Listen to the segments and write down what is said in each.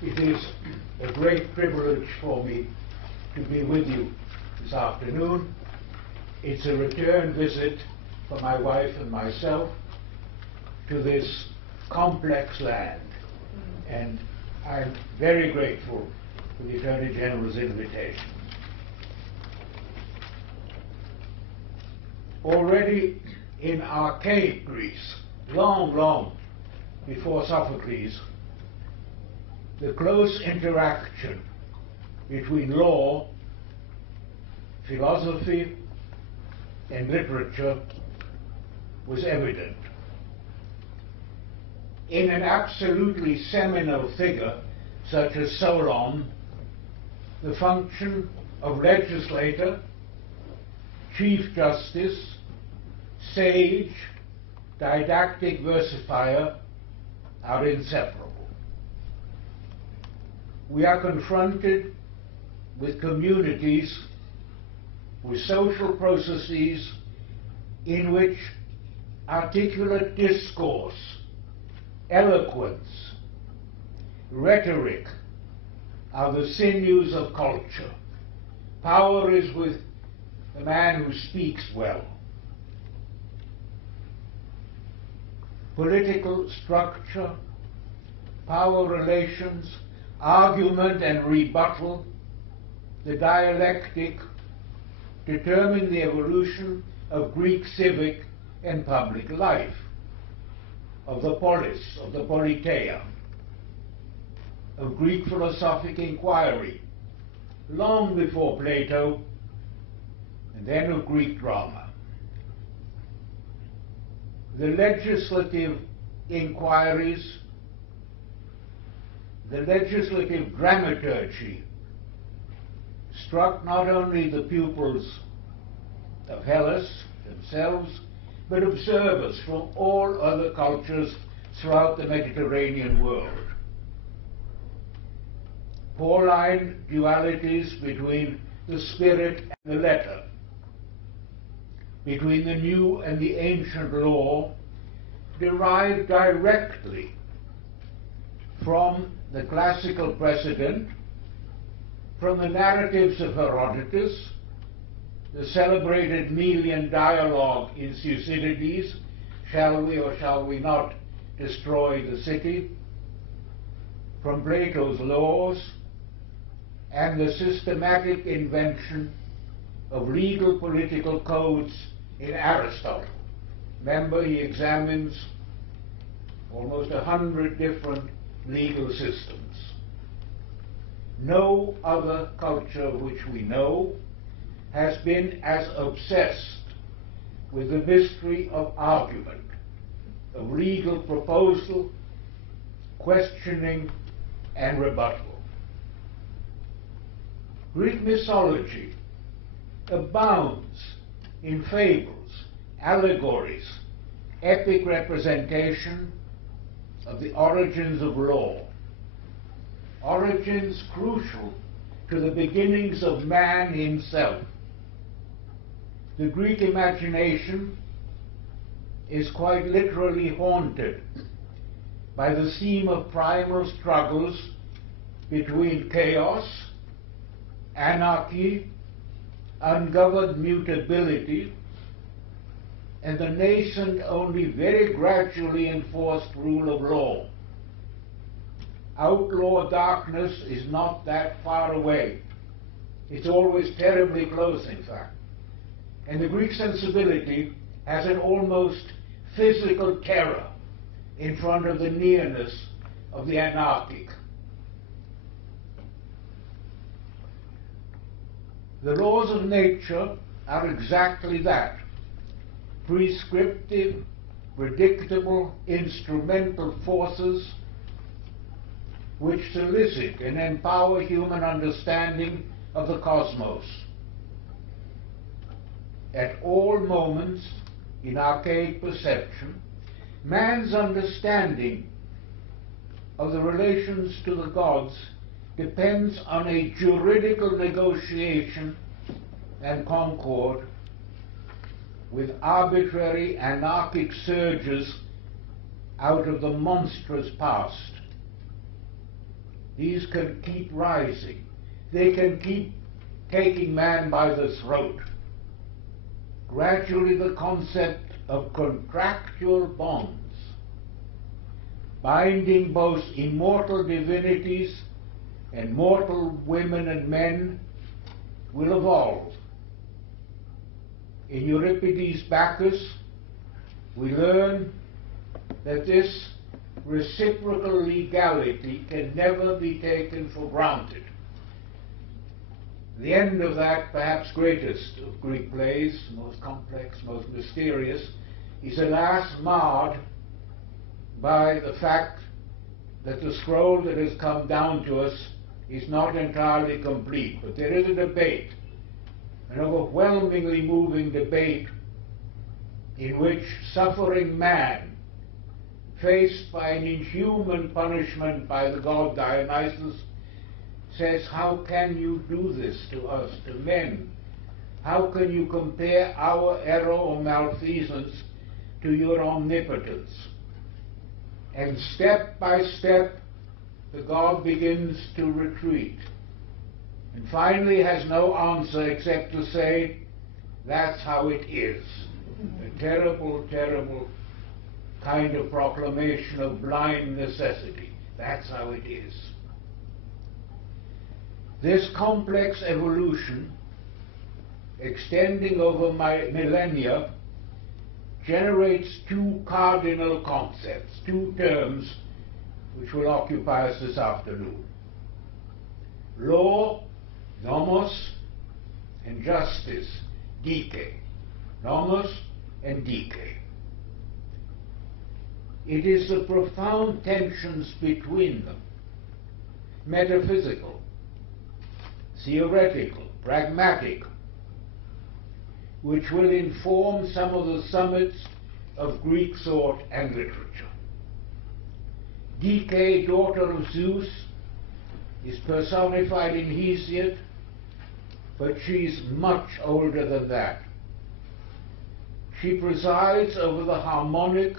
It is a great privilege for me to be with you this afternoon. It's a return visit for my wife and myself to this complex land, and I'm very grateful for the Attorney General's invitation. Already in archaic Greece, long before Sophocles, the close interaction between law, philosophy, and literature was evident. In an absolutely seminal figure such as Solon, the function of legislator, chief justice, sage, didactic versifier are inseparable. We are confronted with communities, with social processes in which articulate discourse, eloquence, rhetoric are the sinews of culture. Power is with the man who speaks well. Political structure, power relations, argument and rebuttal, the dialectic, determine the evolution of Greek civic and public life, of the polis, of the politeia, of Greek philosophic inquiry, long before Plato, and then of Greek drama. The legislative inquiries, the legislative dramaturgy struck not only the pupils of Hellas themselves, but observers from all other cultures throughout the Mediterranean world. Pauline dualities between the spirit and the letter, between the new and the ancient law, derive directly from the classical precedent, from the narratives of Herodotus, the celebrated Melian dialogue in Thucydides, shall we or shall we not destroy the city, from Plato's laws, and the systematic invention of legal political codes in Aristotle. Remember, he examines almost 100 different legal systems. No other culture of which we know has been as obsessed with the mystery of argument, of legal proposal, questioning, and rebuttal. Greek mythology abounds in fables, allegories, epic representation of the origins of law, origins crucial to the beginnings of man himself. The Greek imagination is quite literally haunted by the theme of primal struggles between chaos, anarchy, ungoverned mutability, and the nascent, only very gradually enforced rule of law. Outlaw darkness is not that far away. It's always terribly close, in fact. And the Greek sensibility has an almost physical terror in front of the nearness of the anarchic. The laws of nature are exactly that: prescriptive, predictable, instrumental forces which solicit and empower human understanding of the cosmos. At all moments in archaic perception, man's understanding of the relations to the gods depends on a juridical negotiation and concord with arbitrary anarchic surges out of the monstrous past. these can keep rising. They can keep taking man by the throat. Gradually the concept of contractual bonds, binding both immortal divinities and mortal women and men, will evolve. In Euripides' Bacchus, we learn that this reciprocal legality can never be taken for granted. The end of that, perhaps greatest of Greek plays, most complex, most mysterious, is alas marred by the fact that the scroll that has come down to us is not entirely complete. But there is a debate, an overwhelmingly moving debate, in which suffering man, faced by an inhuman punishment by the god Dionysus, says, how can you do this to us, to men? How can you compare our error or malfeasance to your omnipotence? And step by step, the god begins to retreat, and finally has no answer except to say, that's how it is. A terrible, terrible kind of proclamation of blind necessity. That's how it is. This complex evolution, extending over millennia, generates two cardinal concepts, two terms which will occupy us this afternoon. Law, nomos, and justice, dike. Nomos and dike. It is the profound tensions between them, metaphysical, theoretical, pragmatic, which will inform some of the summits of Greek thought and literature. Dike, daughter of Zeus, is personified in Hesiod, but she's much older than that. She presides over the harmonic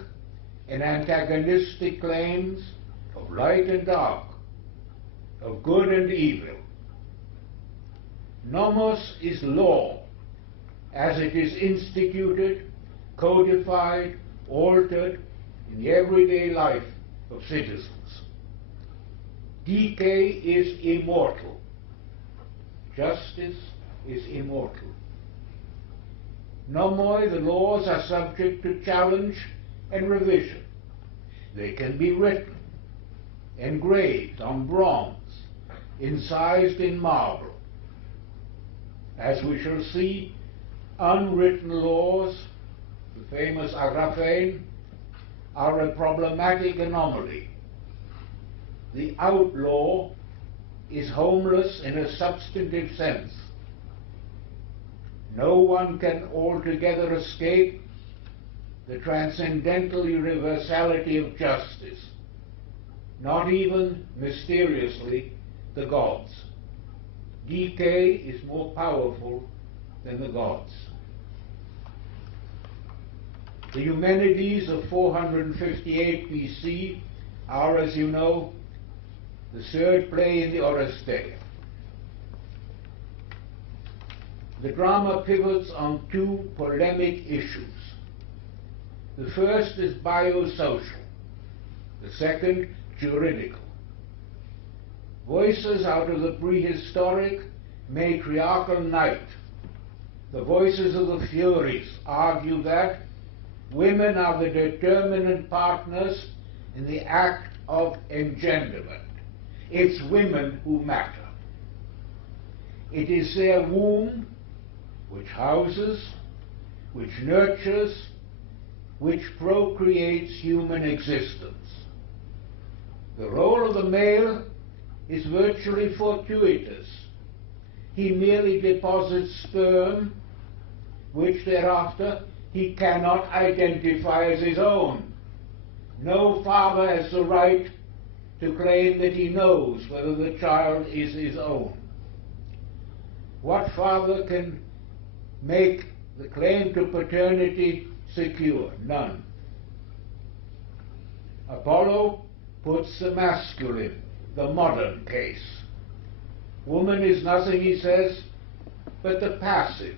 and antagonistic claims of light and dark, of good and evil. Nomos is law, as it is instituted, codified, altered in the everyday life of citizens. Dike is immortal. Justice is immortal. Nomoi, the laws are subject to challenge and revision. They can be written, engraved on bronze, incised in marble. As we shall see, unwritten laws, the famous Araphain, are a problematic anomaly. The outlaw is homeless in a substantive sense. No one can altogether escape the transcendental universality of justice, not even, mysteriously, the gods. Dike is more powerful than the gods. The Eumenides of 458 BC are, as you know, the third play in the Oresteia. The drama pivots on two polemic issues. The first is biosocial, the second juridical. Voices out of the prehistoric matriarchal night, the voices of the Furies, argue that women are the determinant partners in the act of engenderment. It's women who matter. It is their womb which houses, which nurtures, which procreates human existence. The role of the male is virtually fortuitous. He merely deposits sperm, which thereafter he cannot identify as his own. No father has the right to claim that he knows whether the child is his own. What father can make the claim to paternity secure? None. Apollo puts the masculine, the modern case. Woman is nothing, he says, but the passive,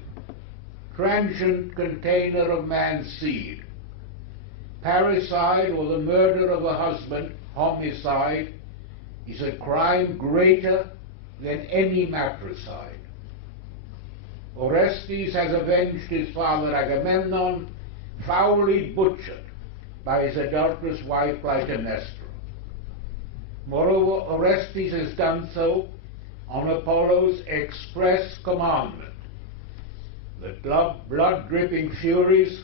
transient container of man's seed. Parricide, or the murder of a husband, homicide, is a crime greater than any matricide. Orestes has avenged his father Agamemnon, foully butchered by his adulterous wife Clytemnestra. Moreover, Orestes has done so on Apollo's express commandment that blood-dripping Furies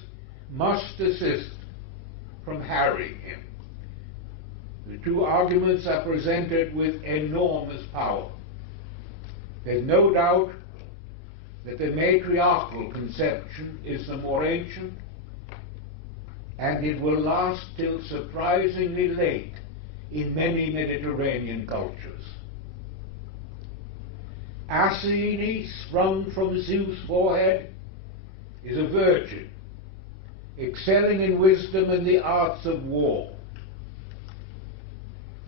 must desist from harrying him. The two arguments are presented with enormous power. There's no doubt that the matriarchal conception is the more ancient, and it will last till surprisingly late in many Mediterranean cultures. Athene, sprung from Zeus' forehead, is a virgin, excelling in wisdom and the arts of war.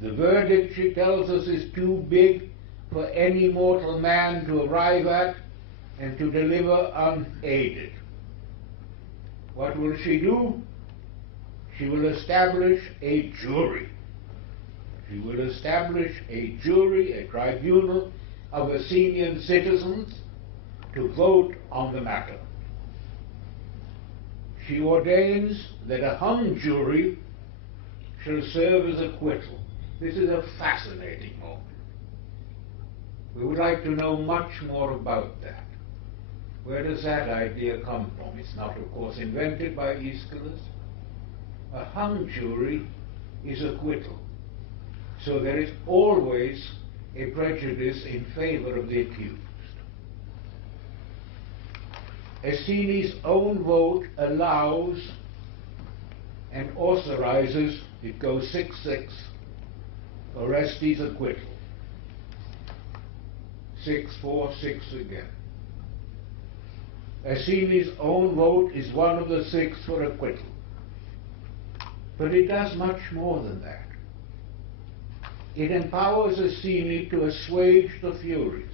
The verdict, she tells us, is too big for any mortal man to arrive at and to deliver unaided. What will she do? She will establish a jury. She will establish a jury, a tribunal of Athenian citizens to vote on the matter. She ordains that a hung jury shall serve as acquittal. This is a fascinating moment. We would like to know much more about that. Where does that idea come from? It's not, of course, invented by Aeschylus. A hung jury is acquittal. So there is always a prejudice in favor of the accused. Athene's own vote allows and authorizes, it goes 6-6, Orestes' acquittal. 6-4, 6 again. Athene's own vote is one of the 6 for acquittal. But it does much more than that. It empowers Athene to assuage the Furies,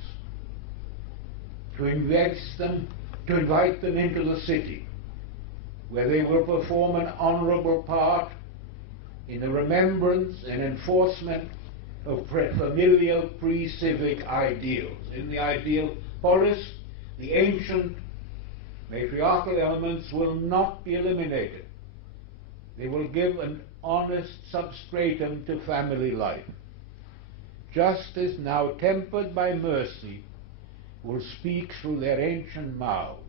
to invite them into the city, where they will perform an honorable part in the remembrance and enforcement of familial pre-civic ideals. In the ideal polis, the ancient matriarchal elements will not be eliminated. They will give an honest substratum to family life. Justice, now tempered by mercy, will speak through their ancient mouths.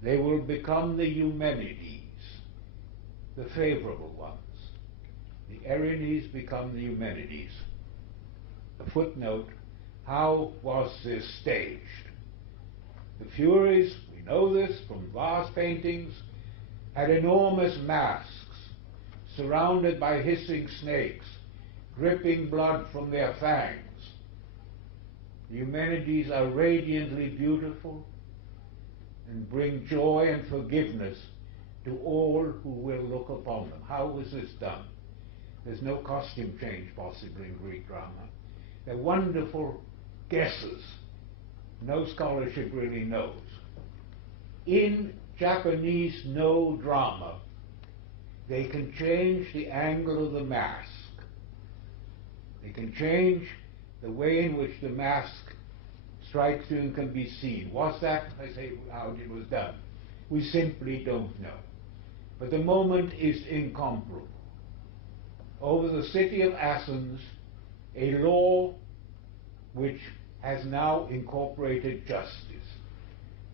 They will become the Eumenides, the favorable ones. The Erinyes become the Eumenides. A footnote, how was this staged? The Furies, we know this from vase paintings, had enormous masks surrounded by hissing snakes, dripping blood from their fangs. The Eumenides are radiantly beautiful and bring joy and forgiveness to all who will look upon them. How was this done? There's no costume change possible in Greek drama. They're wonderful guesses. No scholarship really knows. In Japanese no drama, they can change the angle of the mask. They can change the way in which the mask strikes you and can be seen. Was that, I say, how it was done? We simply don't know. But the moment is incomparable. Over the city of Athens, a law which has now incorporated justice.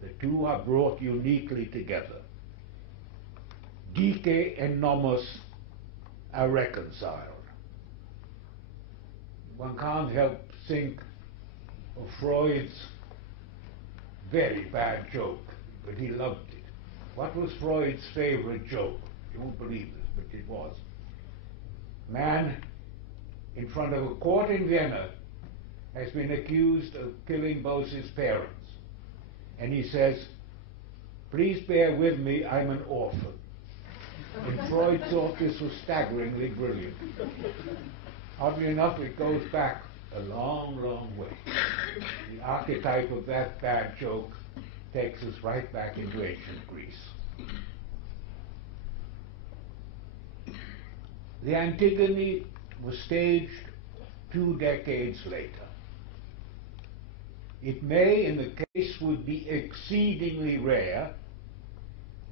The two are brought uniquely together. Dike and nomos are reconciled. One can't help think of Freud's very bad joke, but he loved it. What was Freud's favorite joke? You won't believe this, but it was. Man in front of a court in Vienna has been accused of killing both his parents. And he says, please bear with me, I'm an orphan. And Freud thought this was staggeringly brilliant. Oddly enough, it goes back a long, long way. The archetype of that bad joke takes us right back into ancient Greece. The Antigone was staged 2 decades later. It may, in the case would be exceedingly rare,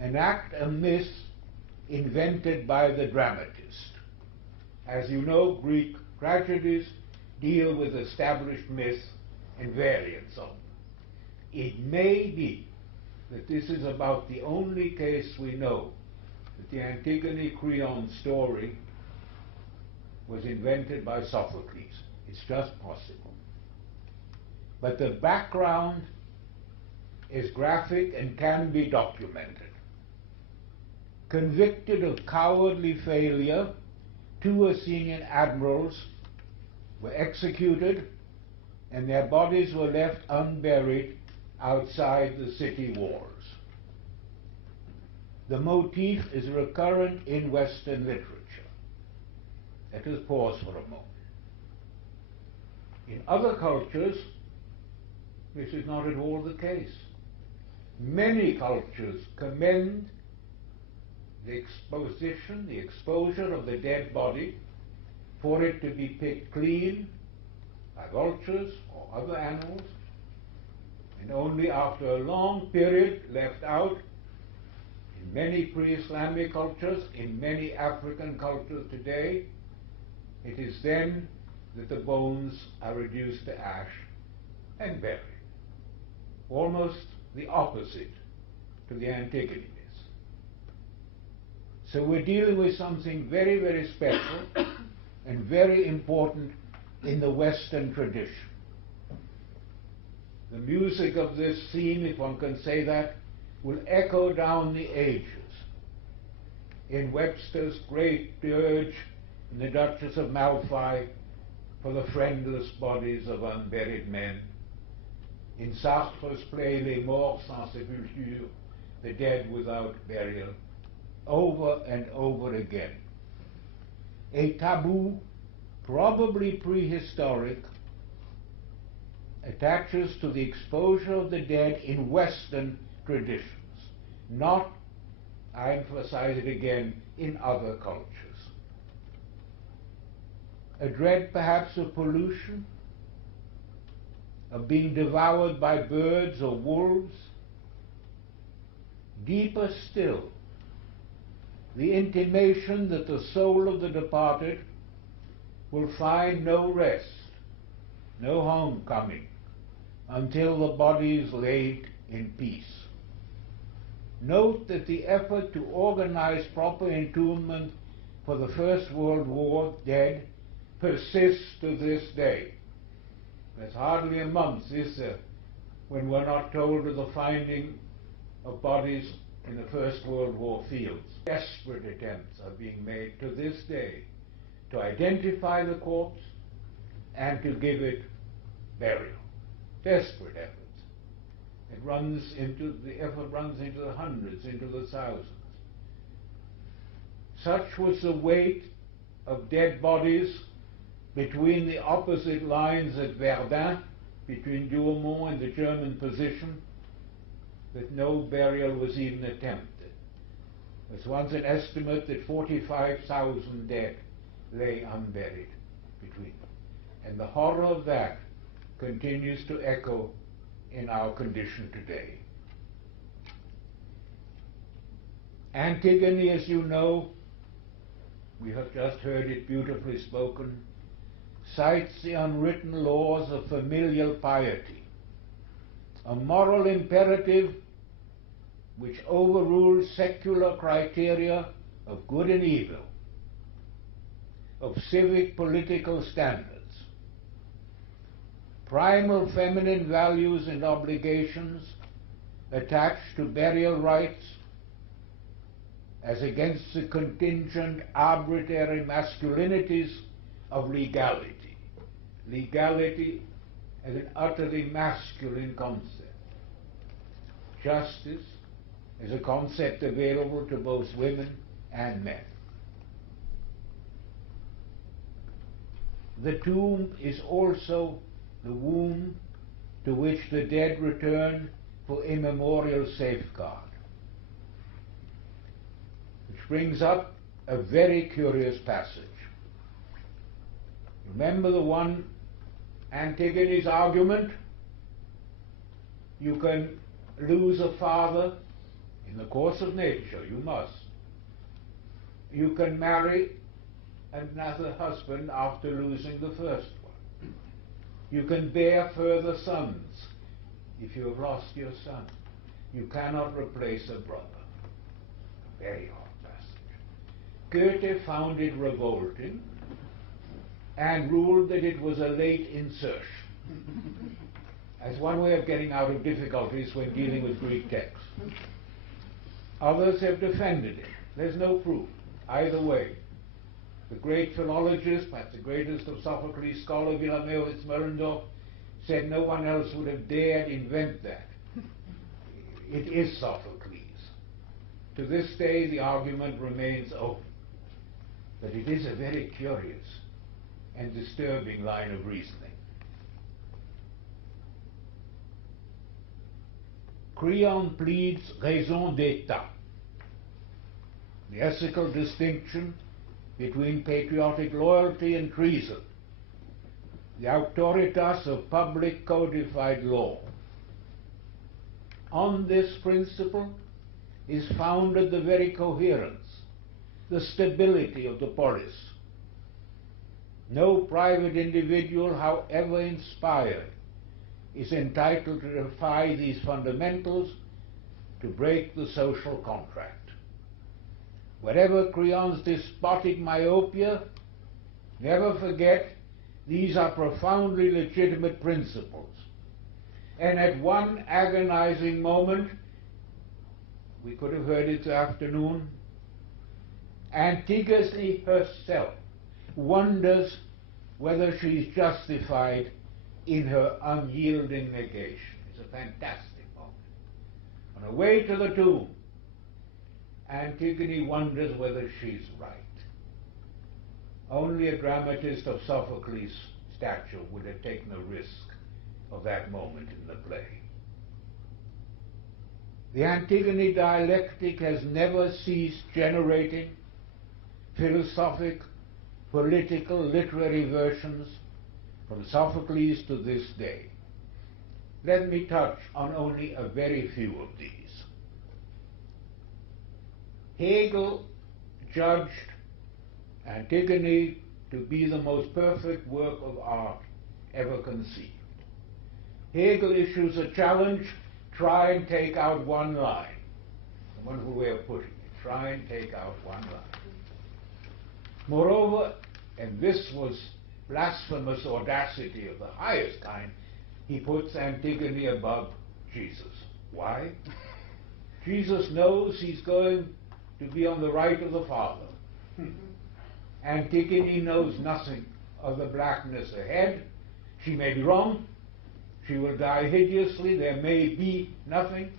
enact a myth invented by the dramatist. As you know, Greek tragedies deal with established myths and variants of them. It may be that this is about the only case we know that the Antigone Creon story was invented by Sophocles. It's just possible. But the background is graphic and can be documented. Convicted of cowardly failure, 2 Athenian admirals were executed and their bodies were left unburied outside the city walls. The motif is recurrent in Western literature. Let us pause for a moment. In other cultures, this is not at all the case. Many cultures commend the exposure of the dead body for it to be picked clean by vultures or other animals, and only after a long period left out in many pre-Islamic cultures, in many African cultures today, it is then that the bones are reduced to ash and buried. Almost the opposite to the Antigone myth. So we're dealing with something very, very special and very important in the Western tradition. The music of this scene, if one can say that, will echo down the ages. In Webster's great dirge in The Duchess of Malfi for the friendless bodies of unburied men, in Sartre's play Les Morts sans sépulture, the dead without burial, over and over again. A taboo, probably prehistoric, attaches to the exposure of the dead in Western traditions, not, I emphasize it again, in other cultures. A dread perhaps of pollution, of being devoured by birds or wolves. Deeper still, the intimation that the soul of the departed will find no rest, no homecoming, until the body is laid in peace. Note that the effort to organize proper entombment for the First World War dead persists to this day. There's hardly a month, is there, when we're not told of the finding of bodies in the First World War fields. Desperate attempts are being made to this day to identify the corpse and to give it burial. Desperate efforts. The effort runs into the hundreds, into the thousands. Such was the weight of dead bodies between the opposite lines at Verdun, between Douaumont and the German position, that no burial was even attempted. There's once an estimate that 45,000 dead lay unburied between them. And the horror of that continues to echo in our condition today. Antigone, as you know, we have just heard it beautifully spoken, cites the unwritten laws of familial piety, a moral imperative which overrules secular criteria of good and evil, of civic political standards. Primal feminine values and obligations attached to burial rites as against the contingent arbitrary masculinities of legality. Legality as an utterly masculine concept. Justice as a concept available to both women and men. the tomb is also the womb to which the dead return for immemorial safeguard. Which brings up a very curious passage. Remember the one, Antigone's argument? You can lose a father in the course of nature, you must. You can marry another husband after losing the first one. You can bear further sons if you have lost your son. You cannot replace a brother. Very odd passage. Goethe found it revolting and ruled that it was a late insertion as one way of getting out of difficulties when dealing with Greek texts. Others have defended it. There's no proof either way. The great philologist, perhaps the greatest of Sophocles' scholar, Wilhelmus Moellendorff, said no one else would have dared invent that. It is Sophocles. To this day the argument remains open, but it is a very curious and disturbing line of reasoning. Creon pleads raison d'état, the ethical distinction between patriotic loyalty and treason, the auctoritas of public codified law. On this principle is founded the very coherence, the stability of the polis. No private individual, however inspired, is entitled to defy these fundamentals, to break the social contract. Whatever Creon's despotic myopia, never forget these are profoundly legitimate principles. And at one agonizing moment, we could have heard it this afternoon, Antigone herself wonders whether she's justified in her unyielding negation. It's a fantastic moment. On her way to the tomb, Antigone wonders whether she's right. Only a dramatist of Sophocles' stature would have taken the risk of that moment in the play. The Antigone dialectic has never ceased generating philosophic, political, literary versions from Sophocles to this day. Let me touch on only a very few of these. Hegel judged Antigone to be the most perfect work of art ever conceived. Hegel issues a challenge: try and take out one line. A wonderful way of putting it. Try and take out one line. Moreover, and this was blasphemous audacity of the highest kind, he puts Antigone above Jesus. Why? Jesus knows he's going to be on the right of the Father. Antigone knows nothing of the blackness ahead. She may be wrong. She will die hideously. There may be nothing.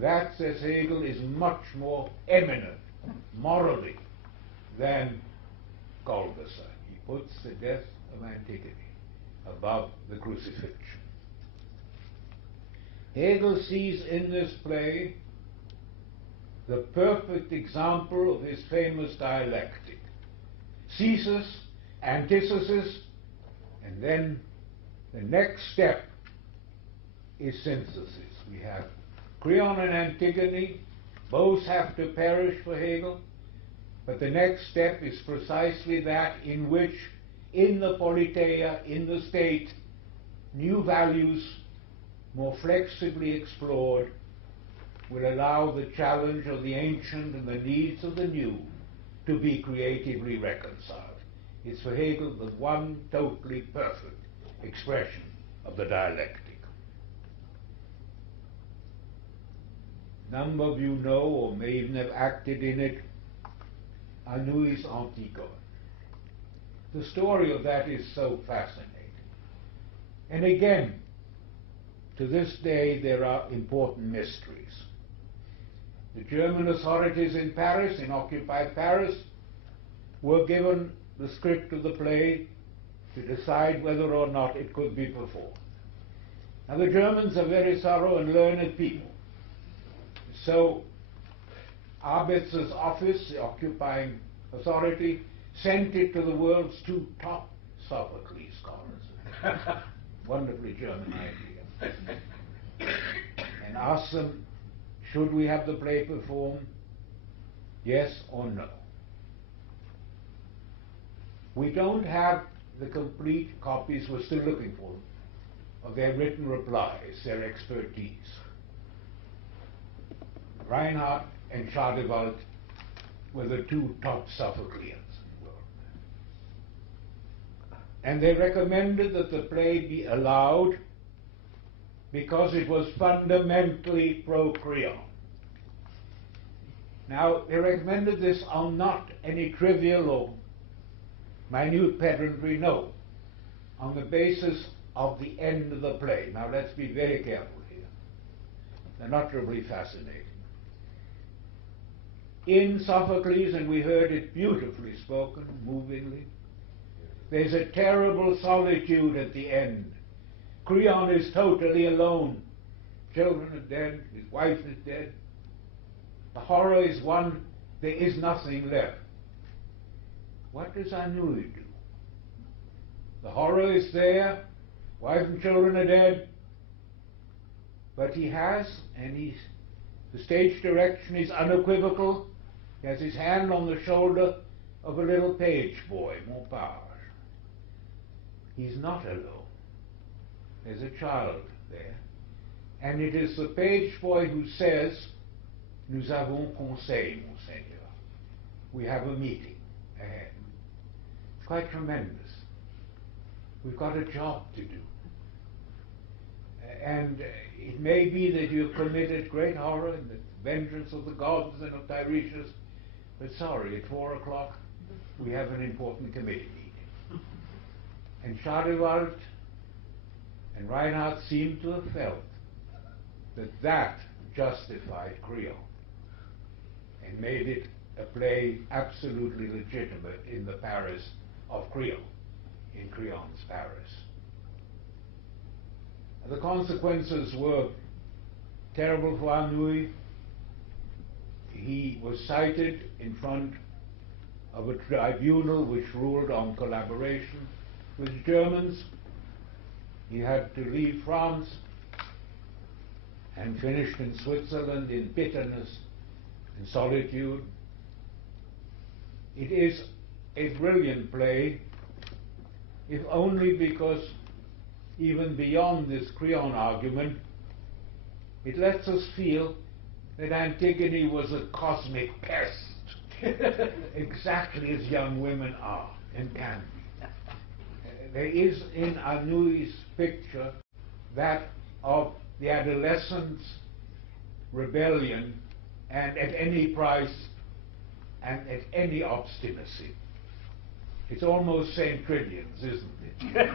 That, says Hegel, is much more eminent morally than Golgotha. He puts the death of Antigone above the crucifixion. Hegel sees in this play the perfect example of his famous dialectic. Thesis, antithesis, and then the next step is synthesis. We have Creon and Antigone, both have to perish for Hegel, but the next step is precisely that in which, in the politeia, in the state, new values, more flexibly explored, will allow the challenge of the ancient and the needs of the new to be creatively reconciled. It's for Hegel the one totally perfect expression of the dialectic. A number of you know, or may even have acted in it, Anouilh's Antigone. The story of that is so fascinating. And again, to this day there are important mysteries. The German authorities in Paris, in occupied Paris, were given the script of the play to decide whether or not it could be performed. Now the Germans are very thorough and learned people. So Abitzer's office, the occupying authority, sent it to the world's two top Sophocles scholars. Wonderfully German idea. And asked them, should we have the play performed? Yes or no? We don't have the complete copies, we're still looking for them, of their written replies, their expertise. Reinhardt and Schadewald were the two top Sophocleans in the world. And they recommended that the play be allowed because it was fundamentally pro-Creon. Now, they recommended this on not any trivial or minute pedantry, no, on the basis of the end of the play. Now, let's be very careful here. They're not terribly fascinating. In Sophocles, and we heard it beautifully spoken, movingly, there's a terrible solitude at the end. Creon is totally alone. Children are dead, his wife is dead. The horror is one, there is nothing left. What does Anouilh do? The horror is there, wife and children are dead, but he has, and the stage direction is unequivocal, he has his hand on the shoulder of a little page boy, Montpage. He's not alone. There's a child there. And it is the page boy who says, "Nous avons conseil, Monseigneur." We have a meeting ahead. It's quite tremendous. We've got a job to do. And it may be that you have committed great horror in the vengeance of the gods and of Tiresias, but sorry, at 4 o'clock we have an important committee meeting. And Schadewald and Reinhardt seem to have felt that justified Creon and made it a play absolutely legitimate in the Paris of Creon, in Creon's Paris. The consequences were terrible for Anouilh. He was cited in front of a tribunal which ruled on collaboration with Germans. He had to leave France and finished in Switzerland in bitterness and solitude. It is a brilliant play, if only because even beyond this Creon argument, it lets us feel that Antigone was a cosmic pest, exactly as young women are and can be. There is in Anouilh's picture that of the adolescent's rebellion, and at any price and at any obstinacy. It's almost St. Trinian's, isn't it?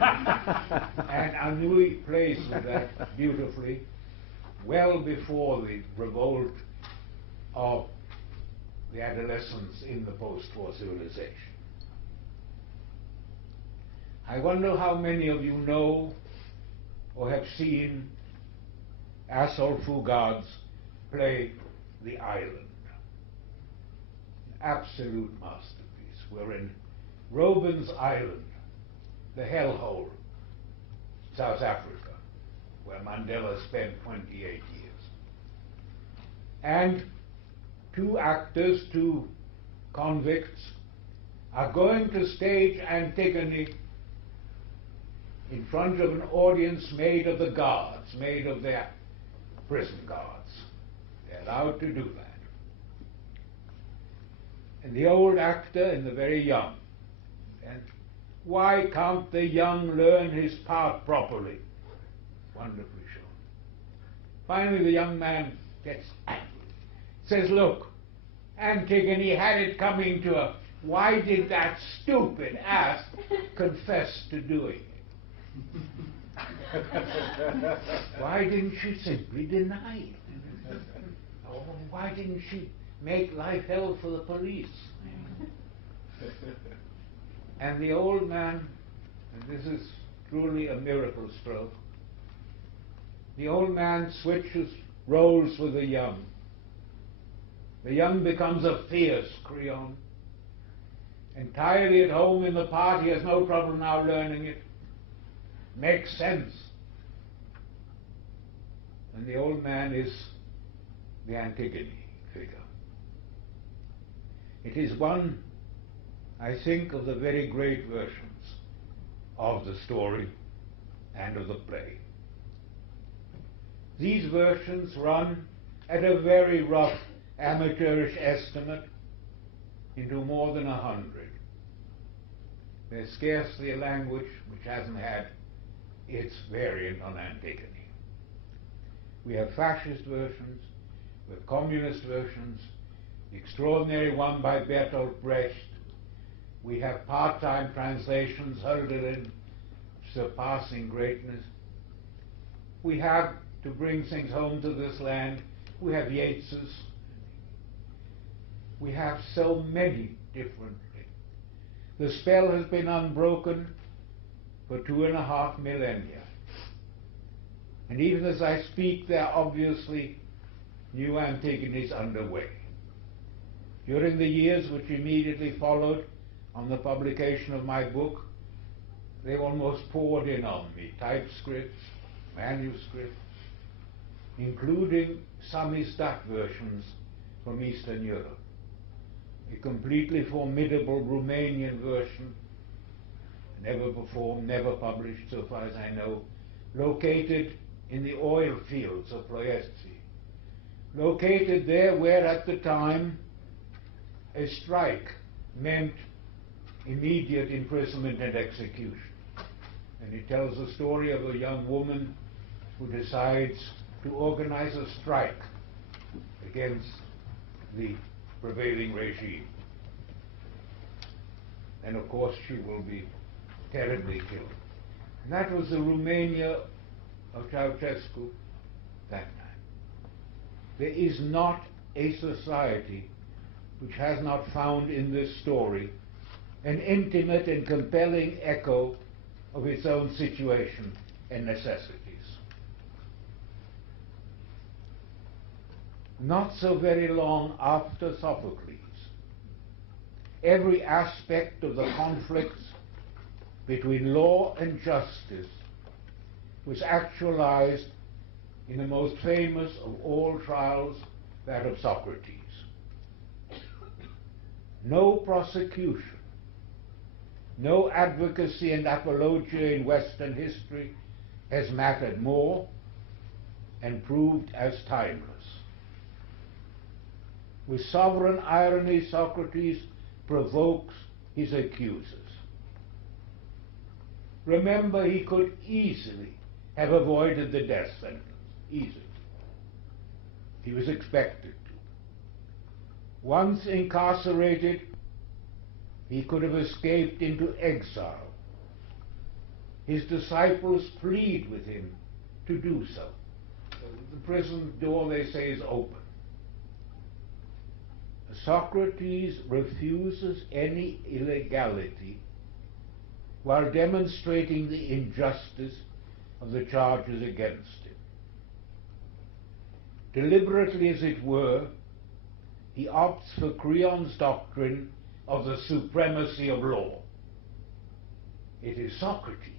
And Anouilh plays with that beautifully, well before the revolt of the adolescents in the post-war civilization. I wonder how many of you know or have seen Astolphe Fougade's play The Island. An absolute masterpiece. We're in Robben's Island, the hellhole, South Africa, where Mandela spent 28 years. And two actors, two convicts, are going to stage Antigone in front of an audience made of the guards, made of their prison guards. They're allowed to do that. And the old actor and the very young. And why can't the young learn his part properly? Wonderfully shown. Finally, the young man gets angry. Says, look, Antigone had it coming to her. Why did that stupid ass confess to doing it? Why didn't she simply deny it? Or why didn't she make life hell for the police? And the old man and this is truly a miracle stroke, the old man switches roles with the young. The young becomes a fierce Creon. Entirely at home in the part, he has no problem now learning it. Makes sense. And the old man is the Antigone figure. It is one, I think, of the very great versions of the story and of the play. These versions run at a very rough amateurish estimate into more than 100. There's scarcely a language which hasn't had its variant on Antigone. We have fascist versions, we have communist versions, the extraordinary one by Bertolt Brecht. We have part-time translations, Hölderlin, surpassing greatness. We have, to bring things home to this land, we have Yeats's. We have so many different things. The spell has been unbroken for 2.5 millennia. And even as I speak, there are obviously new Antigones underway. During the years which immediately followed on the publication of my book, they almost poured in on me, typescripts, manuscripts, including samizdat versions from Eastern Europe. A completely formidable Romanian version, never performed, never published so far as I know, located in the oil fields of Ploiești. Located there where at the time a strike meant immediate imprisonment and execution. And it tells the story of a young woman who decides to organize a strike against the prevailing regime. And of course she will be terribly killed. And that was the Romania of Ceausescu that time. There is not a society which has not found in this story an intimate and compelling echo of its own situation and necessities. Not so very long after Sophocles, every aspect of the conflicts between law and justice was actualized in the most famous of all trials, that of Socrates. No prosecution, no advocacy and apologia in Western history has mattered more and proved as timeless. With sovereign irony, Socrates provokes his accusers. Remember, he could easily have avoided the death sentence, easily. He was expected to. Once incarcerated, he could have escaped into exile. His disciples plead with him to do so. The prison door, they say, is open. Socrates refuses any illegality while demonstrating the injustice of the charges against him. Deliberately, as it were, he opts for Creon's doctrine of the supremacy of law. It is Socrates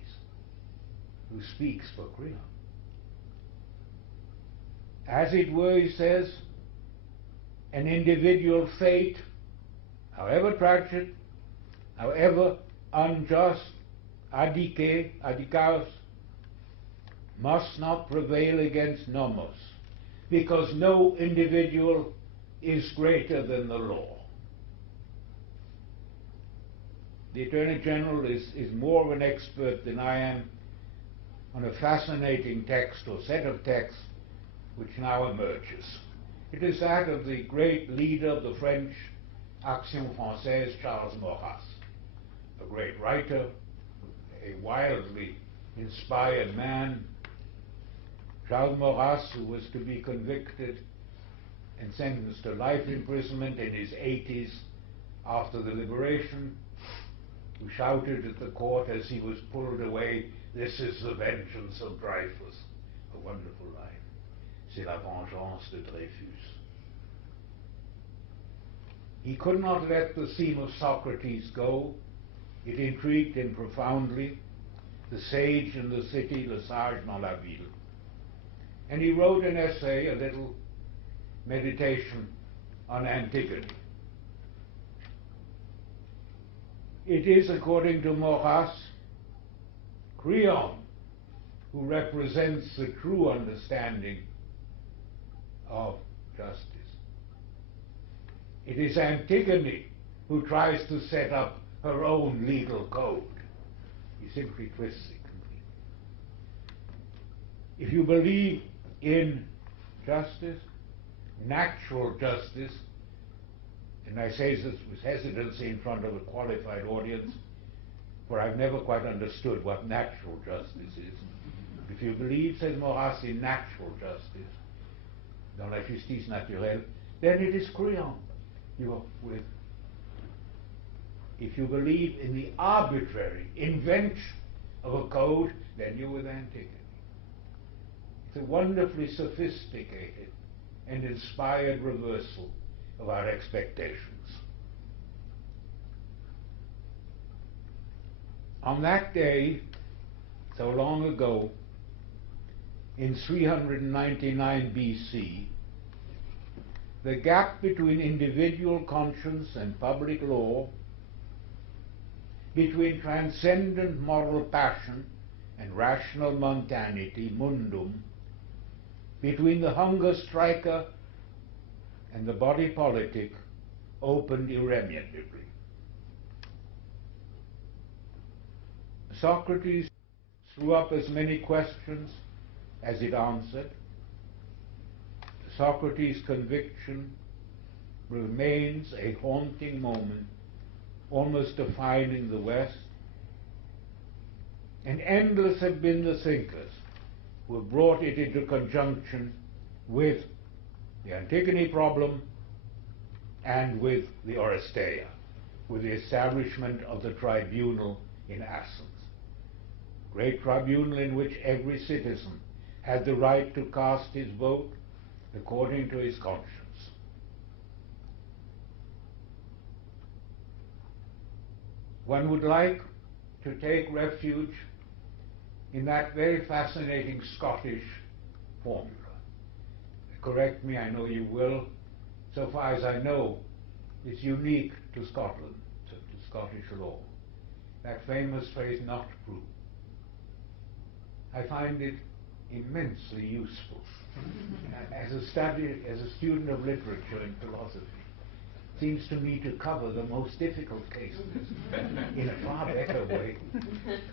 who speaks for Creon. As it were, he says, an individual fate, however tragic, however unjust, adikaos, must not prevail against nomos, because no individual is greater than the law. The Attorney General is more of an expert than I am on a fascinating text or set of texts which now emerges. It is that of the great leader of the French Action Française, Charles Maurras, a great writer, a wildly inspired man. Charles Maurras, who was to be convicted and sentenced to life imprisonment in his 80s after the liberation, who shouted at the court as he was pulled away, "This is the vengeance of Dreyfus." A wonderful line. C'est la vengeance de Dreyfus. He could not let the theme of Socrates go. It intrigued him profoundly. The sage in the city, le sage dans la ville. And he wrote an essay, a little meditation on Antigone. It is, according to Maurras, Creon who represents the true understanding of justice. It is Antigone who tries to set up her own legal code. He simply twists it completely. If you believe in justice, natural justice, and I say this with hesitancy in front of a qualified audience, for I've never quite understood what natural justice is. If you believe, says Maurras, in natural justice, dans la justice naturelle, then it is Creon you are with. If you believe in the arbitrary invention of a code, then you're with Antigone. It's a wonderfully sophisticated and inspired reversal of our expectations. On that day, so long ago, in 399 BC, the gap between individual conscience and public law, between transcendent moral passion and rational mundanity, mundum, between the hunger striker and the body politic, opened irremediably. Socrates threw up as many questions as it answered. Socrates' conviction remains a haunting moment, almost defining the West. And endless have been the thinkers who have brought it into conjunction with the Antigone problem and with the Oresteia, with the establishment of the tribunal in Athens. Great tribunal in which every citizen had the right to cast his vote according to his conscience. One would like to take refuge in that very fascinating Scottish formula. Correct me, I know you will. So far as I know, it's unique to Scotland, to Scottish law. That famous phrase, "not proved." I find it immensely useful as a student of literature and philosophy. It seems to me to cover the most difficult cases in a far better way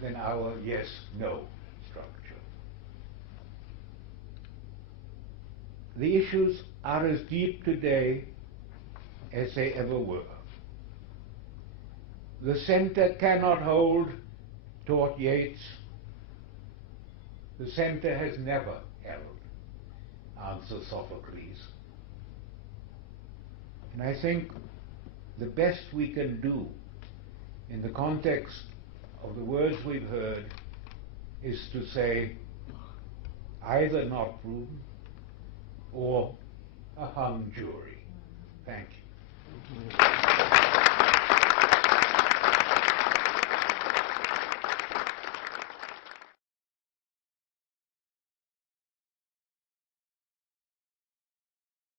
than our yes-no structure. The issues are as deep today as they ever were. The center cannot hold, taught Yeats. The center has never held, answers Sophocles. And I think the best we can do in the context of the words we've heard is to say either not proven or a hung jury. Thank you.